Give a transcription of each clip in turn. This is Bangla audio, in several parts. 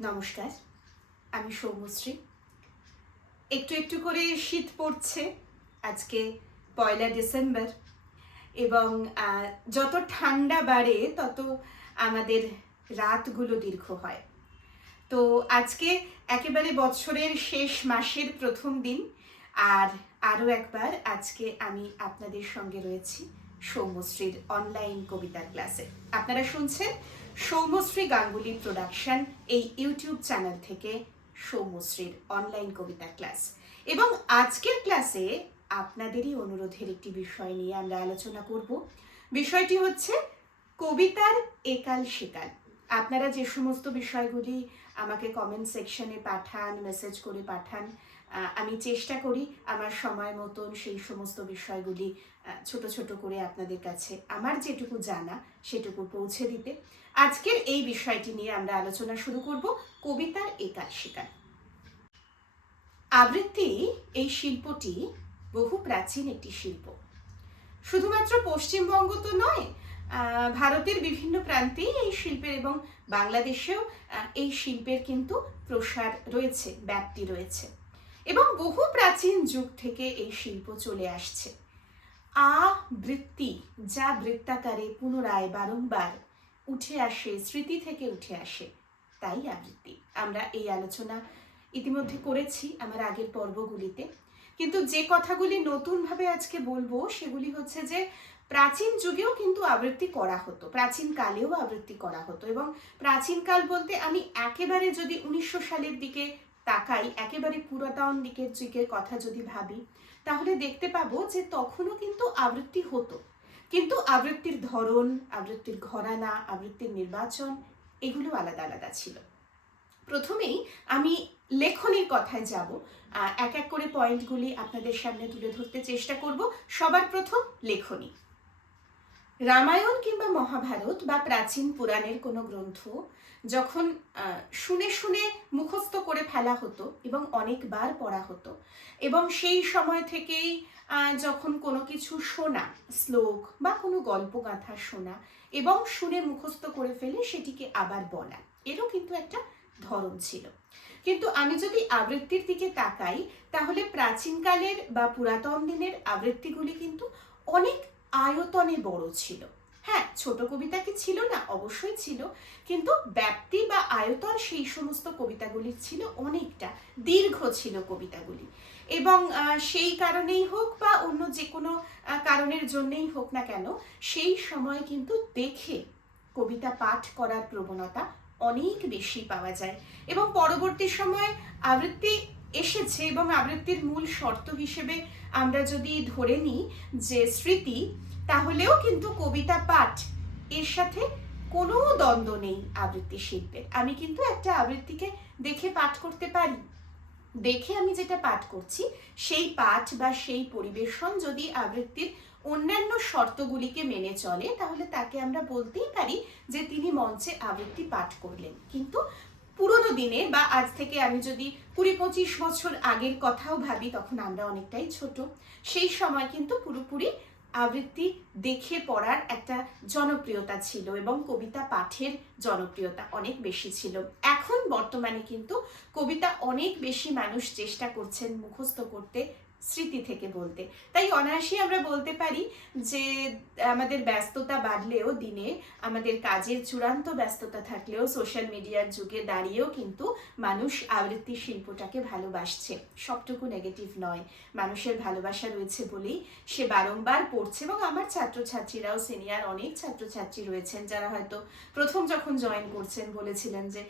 নমস্কার, আমি সৌমশ্রী একটু একটু করে শীত পড়ছে, আজকে পয়লা ডিসেম্বর, এবং যত ঠান্ডা বাড়ে, তত আমাদের রাতগুলো দীর্ঘ হয়। তো আজকে একেবারে বছরের শেষ মাসের প্রথম দিন, আর আরও একবার আজকে আমি আপনাদের সঙ্গে রয়েছি সৌম্যশ্রীর অনলাইন কবিতার ক্লাসে আপনারা শুনছেন সৌম্যশ্রী গাঙ্গুলি প্রোডাকশন এই ইউটিউব চ্যানেল থেকে সৌম্যশ্রীর অনলাইন কবিতা ক্লাস এবং আজকের ক্লাসে আপনাদেরই অনুরোধের একটি বিষয় নিয়ে আমরা আলোচনা করব। বিষয়টি হচ্ছে কবিতার একাল সেকাল। আপনারা যে সমস্ত বিষয়গুলি আমাকে কমেন্ট সেকশনে পাঠান মেসেজ করে পাঠান আমি চেষ্টা করি আমার সময় মতন সেই সমস্ত বিষয়গুলি ছোট ছোট করে আপনাদের কাছে আমার যেটুকু জানা সেটুকু পৌঁছে দিতে। আজকের এই বিষয়টি নিয়ে আমরা আলোচনা শুরু করব কবিতার একাল শিকার। আবৃত্তি এই শিল্পটি বহু প্রাচীন একটি শিল্প। শুধুমাত্র পশ্চিমবঙ্গ তো নয় ভারতের বিভিন্ন প্রান্তেই এই শিল্পের এবং বাংলাদেশেও এই শিল্পের কিন্তু প্রসার রয়েছে, ব্যাপ্তি রয়েছে। এবং বহু প্রাচীন যুগ থেকে এই শিল্প চলে আসছে। আবৃত্তি যা বৃত্তাকারে পুনরায় বারংবার উঠে আসে, স্মৃতি থেকে উঠে আসে। তাই আবৃত্তি। আমরা এই আলোচনা ইতিমধ্যে করেছি আমার আগের পর্বগুলিতে। কিন্তু যে কথাগুলি নতুনভাবে আজকে বলব, সেগুলি হচ্ছে যে, প্রাচীন যুগেও কিন্তু আবৃত্তি করা হতো, প্রাচীন কালেও আবৃত্তি করা হতো এবং প্রাচীনকাল বলতে আমি একেবারে যদি উনিশশো সালের দিকে তাকাই, একেবারে পুরাতন দিকের যুগের কথা যদি ভাবি, তাহলে দেখতে পাবো যে তখনও কিন্তু আবৃত্তি হতো। কিন্তু আবৃত্তির ধরন, আবৃত্তির ঘরানা, আবৃত্তির নির্বাচন এগুলো আলাদা আলাদা ছিল। প্রথমেই আমি লেখনির কথায় যাব। এক এক করে পয়েন্টগুলি আপনাদের সামনে তুলে ধরতে চেষ্টা করব। সবার প্রথম লেখনী। রামায়ণ কিংবা মহাভারত বা প্রাচীন পুরাণের কোনো গ্রন্থ যখন শুনে শুনে মুখস্থ করে ফেলা হতো এবং অনেকবার পড়া হতো এবং সেই সময় থেকেই যখন কোনো কিছু শোনা, শ্লোক বা কোনো গল্পগাথা শোনা এবং শুনে মুখস্থ করে ফেলে সেটিকে আবার বলা, এরও কিন্তু একটা ধরন ছিল। কিন্তু আমি যদি আবৃত্তির দিকে তাকাই, তাহলে প্রাচীনকালের বা পুরাতন দিনের আবৃত্তিগুলি কিন্তু অনেক আয়তনে বড় ছিল। হ্যাঁ ছোট কবিতা কি ছিল না? অবশ্যই ছিল। কিন্তু ব্যাপ্তি বা আয়তন সেই সমস্ত কবিতাগুলির ছিল অনেকটা। দীর্ঘ ছিল কবিতাগুলি। এবং সেই কারণেই হোক বা অন্য যে কোনো কারণের জন্যেই হোক না কেন, সেই সময় কিন্তু দেখে কবিতা পাঠ করার প্রবণতা অনেক বেশি পাওয়া যায়। এবং পরবর্তী সময় আবৃত্তি এসেছে এবং আবৃত্তির মূল শর্ত হিসেবে আমরা যদি ধরে নিই যে স্মৃতি, তাহলেও কিন্তু কবিতা পাঠ এর সাথে কোনো দ্বন্দ্ব নেই আবৃত্তি শিল্পের। আমি কিন্তু একটা আবৃত্তিকে দেখে পাঠ করতে পারি। দেখে আমি যেটা পাঠ করছি, সেই পাঠ বা সেই পরিবেশন যদি আবৃত্তির অন্যান্য শর্তগুলিকে মেনে চলে, তাহলে তাকে আমরা বলতেই পারি যে তিনি মঞ্চে আবৃত্তি পাঠ করলেন। কিন্তু পুরোনো দিনে বা আজ থেকে আমি যদি কুড়ি পঁচিশ বছর আগের কথাও ভাবি, তখন আমরা অনেকটাই ছোট। সেই সময় কিন্তু পুরোপুরি আবৃত্তি দেখে পড়ার একটা জনপ্রিয়তা ছিল এবং কবিতা পাঠের জনপ্রিয়তা অনেক বেশি ছিল। এখন বর্তমানে কিন্তু কবিতা অনেক বেশি মানুষ চেষ্টা করছেন মুখস্থ করতে স্মৃতি থেকে বলতে। তাই অনায়াসে আমরা বলতে পারি যে, আমাদের ব্যস্ততা বাড়লেও দিনে আমাদের কাজের চূড়ান্ত ব্যস্ততা থাকলেও সোশ্যাল মিডিয়ার যুগে দাঁড়িয়েও কিন্তু মানুষ আবৃত্তি শিল্পটাকে ভালোবাসছে। সবটুকু নেগেটিভ নয়। মানুষের ভালোবাসা রয়েছে বলেই সে বারংবার পড়ছে এবং আমার ছাত্রছাত্রীরাও সিনিয়র অনেক ছাত্রছাত্রী রয়েছেন যারা হয়তো প্রথম যখন জয়েন করছেন বলেছিলেন যে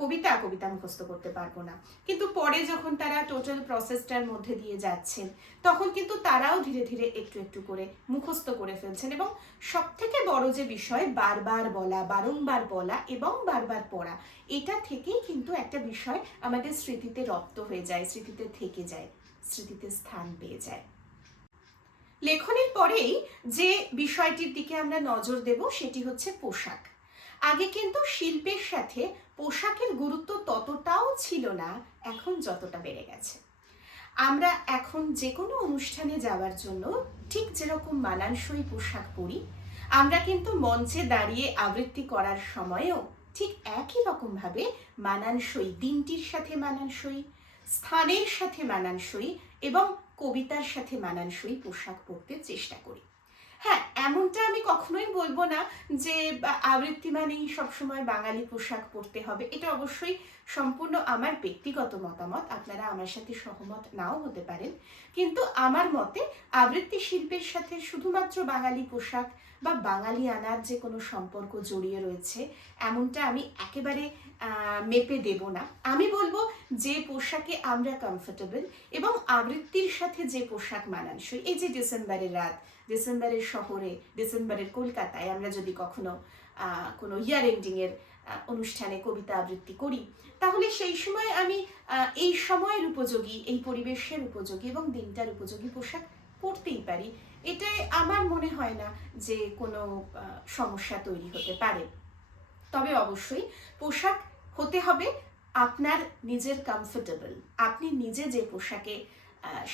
কবিতা কবিতা মুখস্থ করতে পারব না। কিন্তু পরে যখন তারা টোটাল প্রসেসটার মধ্যে দিয়ে যাচ্ছেন, তখন কিন্তু তারাও ধীরে ধীরে একটু একটু করে মুখস্থ করে ফেলছেন এবং সব থেকে বড় যে বিষয়, বারবার বলা, বারংবার বলা এবং বারবার পড়া, এটা থেকেই কিন্তু একটা বিষয় আমাদের স্মৃতিতে রপ্ত হয়ে যায়, স্মৃতিতে থেকে যায়, স্মৃতিতে স্থান পেয়ে যায়। লেখনের পরেই যে বিষয়টির দিকে আমরা নজর দেব, সেটি হচ্ছে পোশাক। আগে কিন্তু শিল্পের সাথে পোশাকের গুরুত্ব ততটাও ছিল না, এখন যতটা বেড়ে গেছে। আমরা এখন যে কোনো অনুষ্ঠানে যাওয়ার জন্য ঠিক যেরকম মানানসই পোশাক পরি, আমরা কিন্তু মঞ্চে দাঁড়িয়ে আবৃত্তি করার সময়েও ঠিক একই রকমভাবে মানানসই, দিনটির সাথে মানানসই, স্থানের সাথে মানানসই এবং কবিতার সাথে মানানসই পোশাক পরতে চেষ্টা করি। হ্যাঁ এমনটা আমি কখনোই বলব না যে, আবৃত্তি মানেই সবসময় বাঙালি পোশাক পরতে হবে। এটা অবশ্যই সম্পূর্ণ আমার ব্যক্তিগত মতামত, আপনারা আমার সাথে সহমত নাও হতে পারেন। কিন্তু আমার মতে, আবৃত্তি শিল্পের সাথে শুধুমাত্র বাঙালি পোশাক বা বাঙালি আনার যে কোনো সম্পর্ক জড়িয়ে রয়েছে, এমনটা আমি একেবারে মেপে দেব না। আমি বলব যে পোশাকে আমরা কমফোর্টেবল এবং আবৃত্তির সাথে যে পোশাক মানানসই, এই যে ডিসেম্বরের রাত, ডিসেম্বরের শহরে, ডিসেম্বরের কলকাতায় আমরা যদি কখনো কোনো ইয়ার এন্ডিংয়ের অনুষ্ঠানে কবিতা আবৃত্তি করি। তাহলে সেই সময় আমি এই সময়ের উপযোগী, এই পরিবেশের উপযোগী এবং দিনটার উপযোগী পোশাক পরতেই পারি। এটাই আমার মনে হয় না যে কোনো সমস্যা তৈরি হতে পারে। তবে অবশ্যই পোশাক হতে হবে। আপনার নিজের কমফোর্টেবল আপনি নিজে যে পোশাকে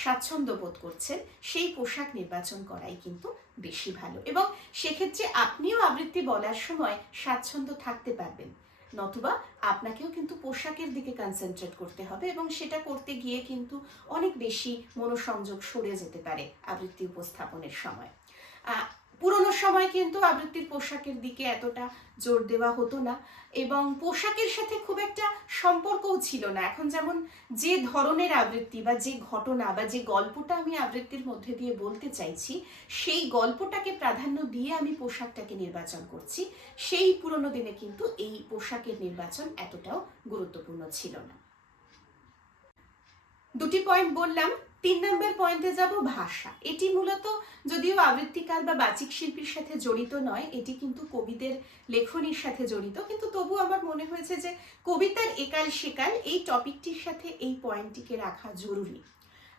স্বাচ্ছন্দ্য বোধ করছেন, সেই পোশাক নির্বাচন করাই কিন্তু বেশি ভালো। এবং সেক্ষেত্রে আপনিও আবৃত্তি বলার সময় স্বাচ্ছন্দ্য থাকতে পারবেন, নতুবা আপনাকেও কিন্তু পোশাকের দিকে কনসেন্ট্রেট করতে হবে এবং সেটা করতে গিয়ে কিন্তু অনেক বেশি মনোসংযোগ সরে যেতে পারে আবৃত্তি উপস্থাপনের সময়। পুরোনো সময় কিন্তু আবৃত্তির পোশাকের দিকে এতটা জোর দেওয়া হতো না এবং পোশাকের সাথে খুব একটা সম্পর্কও ছিল না। এখন যেমন যে ধরনের আবৃত্তি বা যে ঘটনা বা যে গল্পটা আমি আবৃত্তির মধ্যে দিয়ে বলতে চাইছি, সেই গল্পটাকে প্রাধান্য দিয়ে আমি পোশাকটাকে নির্বাচন করছি। সেই পুরনো দিনে কিন্তু এই পোশাকের নির্বাচন এতটাও গুরুত্বপূর্ণ ছিল না। দুটি পয়েন্ট বললাম। তিন নম্বর পয়েন্টে যাব ভাষা। এটি মূলত যদিও আবৃত্তিকার বা বাচিক শিল্পীর সাথে জড়িত নয়, এটি কিন্তু কবিদের লেখনির সাথে জড়িত। কিন্তু তবু আমার মনে হয়েছে যে কবিতার একাল সেকাল এই টপিকটির সাথে এই পয়েন্টটিকে রাখা জরুরি।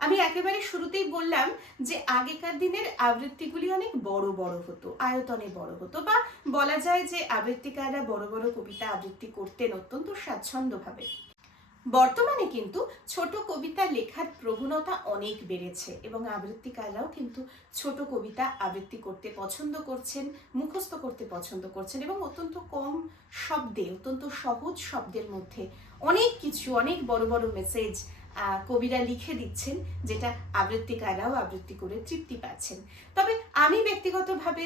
আমি একেবারে শুরুতেই বললাম যে আগেকার দিনের আবৃত্তিগুলি অনেক বড় বড় হতো, আয়তনে বড় হতো বা বলা যায় যে আবৃত্তিকাররা বড় বড় কবিতা আবৃত্তি করতেন অত্যন্ত স্বাচ্ছন্দ্যভাবে। বর্তমানে কিন্তু ছোট কবিতা লেখার প্রবণতা অনেক বেড়েছে এবং আবৃত্তিকাররাও কিন্তু ছোট কবিতা আবৃত্তি করতে পছন্দ করছেন, মুখস্থ করতে পছন্দ করছেন এবং অত্যন্ত কম শব্দে, অত্যন্ত সহজ শব্দের মধ্যে অনেক কিছু, অনেক বড় বড় মেসেজ কবিরা লিখে দিচ্ছেন যেটা আবৃত্তিকাররাও আবৃত্তি করে তৃপ্তি পাচ্ছেন। তবে আমি ব্যক্তিগতভাবে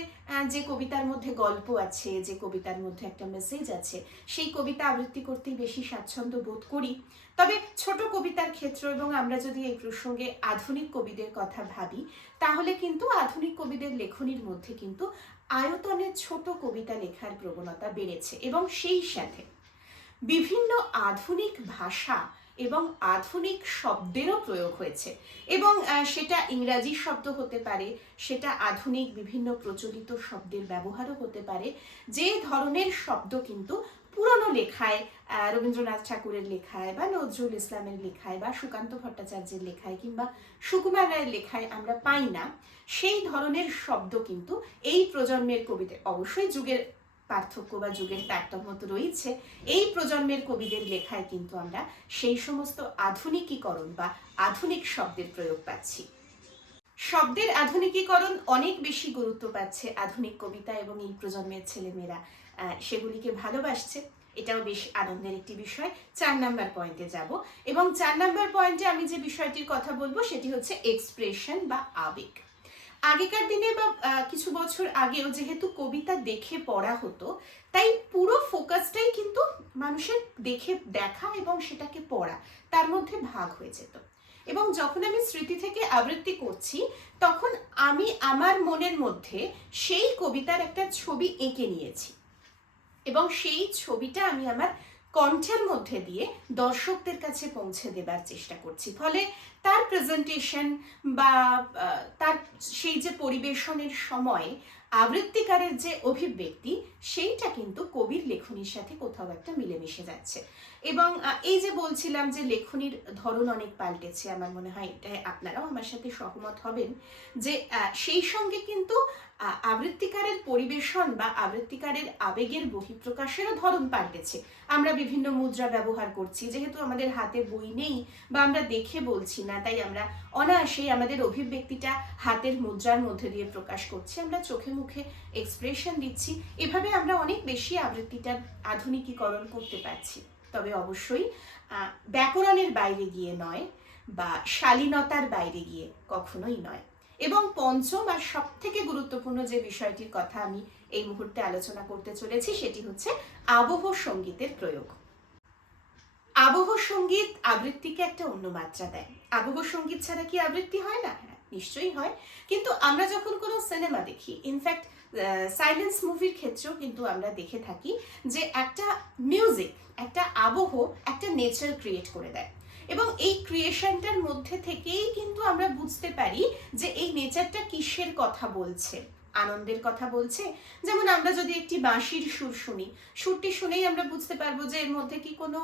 যে কবিতার মধ্যে গল্প আছে, যে কবিতার মধ্যে একটা মেসেজ আছে, সেই কবিতা আবৃত্তি করতেই বেশি স্বাচ্ছন্দ্য বোধ করি। তবে ছোট কবিতার ক্ষেত্র এবং আমরা যদি এই প্রসঙ্গে আধুনিক কবিদের কথা ভাবি, তাহলে কিন্তু আধুনিক কবিদের লেখনির মধ্যে কিন্তু আয়তনে ছোট কবিতা লেখার প্রবণতা বেড়েছে এবং সেই সাথে বিভিন্ন আধুনিক ভাষা এবং আধুনিক শব্দেরও প্রয়োগ হয়েছে। এবং সেটা ইংরাজি শব্দ হতে পারে, সেটা আধুনিক বিভিন্ন প্রচলিত শব্দের ব্যবহারও হতে পারে। যে ধরনের শব্দ কিন্তু পুরনো লেখায় রবীন্দ্রনাথ ঠাকুরের লেখায় বা নজরুল ইসলামের লেখায় বা সুকান্ত ভট্টাচার্যের লেখায় কিংবা সুকুমার রায়ের লেখায় আমরা পাই না। সেই ধরনের শব্দ কিন্তু এই প্রজন্মের কবিদের, অবশ্যই যুগের পার্থক্য বা যুগের তারতম্য তো রয়েছে। এই প্রজন্মের কবিদের লেখায় কিন্তু আমরা সেই সমস্ত আধুনিকীকরণ বা আধুনিক শব্দের প্রয়োগ পাচ্ছি। শব্দের আধুনিকীকরণ অনেক বেশি গুরুত্ব পাচ্ছে আধুনিক কবিতা এবং এই প্রজন্মের ছেলেমেয়েরা সেগুলিকে ভালোবাসছে। এটাও বেশ আনন্দের একটি বিষয়। চার নাম্বার পয়েন্টে যাব এবং চার নাম্বার পয়েন্টে আমি যে বিষয়টির কথা বলব সেটি হচ্ছে এক্সপ্রেশন বা আবেগ। আগেকার দিনে বা কিছু বছর আগেও যেহেতু কবিতা দেখে পড়া হতো, তাই পুরো ফোকাসটাই কিন্তু মানুষের দেখে দেখা এবং সেটাকে পড়া তার মধ্যে ভাগ হয়ে যেত। এবং যখন আমি স্মৃতি থেকে আবৃত্তি করছি, তখন আমি আমার মনের মধ্যে সেই কবিতার একটা ছবি এঁকে নিয়েছি। এবং সেই ছবিটা আমি আমার কণ্ঠের মধ্যে দিয়ে দর্শকদের কাছে পৌঁছে দেবার চেষ্টা করছি। ফলে তার প্রেজেন্টেশন বা তার সেই যে পরিবেশনের সময় আবৃত্তিকারের যে অভিব্যক্তি, সেইটা কিন্তু কবির লেখনির সাথে কোথাও একটা মিলেমিশে যাচ্ছে। এবং এই যে বলছিলাম যে লেখনির ধরন অনেক পাল্টেছে, আমার মনে হয় এটা আপনারাও আমার সাথে সহমত হবেন যে সেই সঙ্গে কিন্তু আবৃত্তিকারের পরিবেশন বা আবৃত্তিকারের আবেগের বহিঃপ্রকাশেরও ধরন পাল্টেছে। আমরা বিভিন্ন মুদ্রা ব্যবহার করছি, যেহেতু আমাদের হাতে বই নেই বা আমরা দেখে বলছি না, তাই আমরা অনায়াসেই আমাদের অভিব্যক্তিটা হাতের মুদ্রার মধ্যে দিয়ে প্রকাশ করছি। আমরা চোখে মুখে এক্সপ্রেশন দিচ্ছি। এভাবে আমরা অনেক বেশি আবৃত্তিটার আধুনিকীকরণ করতে পারছি। তবে অবশ্যই ব্যাকরণের বাইরে গিয়ে নয় বা শালীনতার বাইরে গিয়ে কখনোই নয়। এবং পঞ্চম আর সব থেকে গুরুত্বপূর্ণ যে বিষয়টির কথা আমি এই মুহূর্তে আলোচনা করতে চলেছি, সেটি হচ্ছে আবহ সঙ্গীতের প্রয়োগ। আবহ সংগীত আবৃত্তিকে একটা অন্য মাত্রা দেয়। আবহ সংগীত ছাড়া কি আবৃত্তি হয় না? হ্যাঁ নিশ্চয়ই হয়। কিন্তু আমরা যখন কোনো সিনেমা দেখি ইনফ্যাক্ট সাইলেন্স মুভির ক্ষেত্রেও কিন্তু আমরা দেখে থাকি যে একটা মিউজিক একটা আবহ একটা নেচার ক্রিয়েট করে দেয়। এবং এই ক্রিয়েশনটার মধ্যে থেকেই কিন্তু আমরা বুঝতে পারি যে এই নেচারটা কিসের কথা বলছে, আনন্দের কথা বলছে। যেমন আমরা যদি একটি বাঁশির সুর শুনি, সুরটি শুনেই আমরা বুঝতে পারব যে এর মধ্যে কি কোনো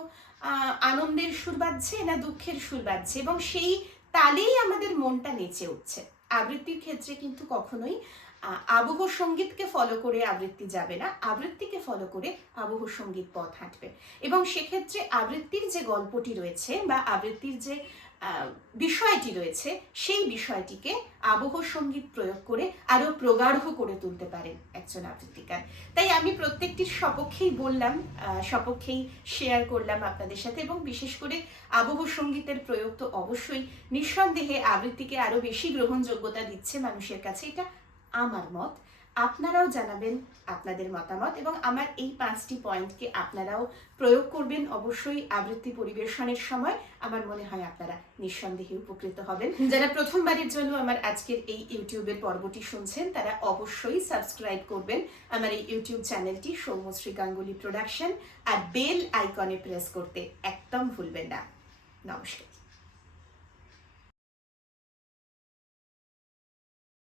আনন্দের সুর বাজছে না দুঃখের সুর বাজছে? এবং সেই তালেই আমাদের মনটা নেচে উঠছে। আবৃত্তির ক্ষেত্রে কিন্তু কখনোই আবহ সঙ্গীতকে ফলো করে আবৃত্তি যাবে না। আবৃত্তিকে ফলো করে আবহ সংগীত পথ হাঁটবে। এবং সেক্ষেত্রে আবৃত্তির যে গল্পটি রয়েছে বা আবৃত্তির যে বিষয়টি রয়েছে, সেই বিষয়টিকে আবহ সংগীত প্রয়োগ করে আরও প্রগাঢ় করে তুলতে পারেন একজন আবৃত্তিকার। তাই আমি প্রত্যেকটির সপক্ষেই বললাম সপক্ষেই শেয়ার করলাম আপনাদের সাথে এবং বিশেষ করে আবহ সঙ্গীতের প্রয়োগ তো অবশ্যই নিঃসন্দেহে আবৃত্তিকে আরও বেশি গ্রহণযোগ্যতা দিচ্ছে মানুষের কাছে, এটা আমার মত। আপনারাও জানাবেন আপনাদের মতামত এবং আমার এই পাঁচটি পয়েন্টকে আপনারাও প্রয়োগ করবেন অবশ্যই আবৃত্তি পরিবেশনের সময়। আমার মনে হয় আপনারা নিঃসন্দেহে উপকৃত হবেন। যারা প্রথমবারের জন্য আমার আজকের এই ইউটিউবের পর্বটি শুনছেন, তারা অবশ্যই সাবস্ক্রাইব করবেন আমার এই ইউটিউব চ্যানেলটি সৌমশ্রী গাঙ্গুলি প্রোডাকশন আর বেল আইকনে প্রেস করতে একদম ভুলবেন না। নমস্কার।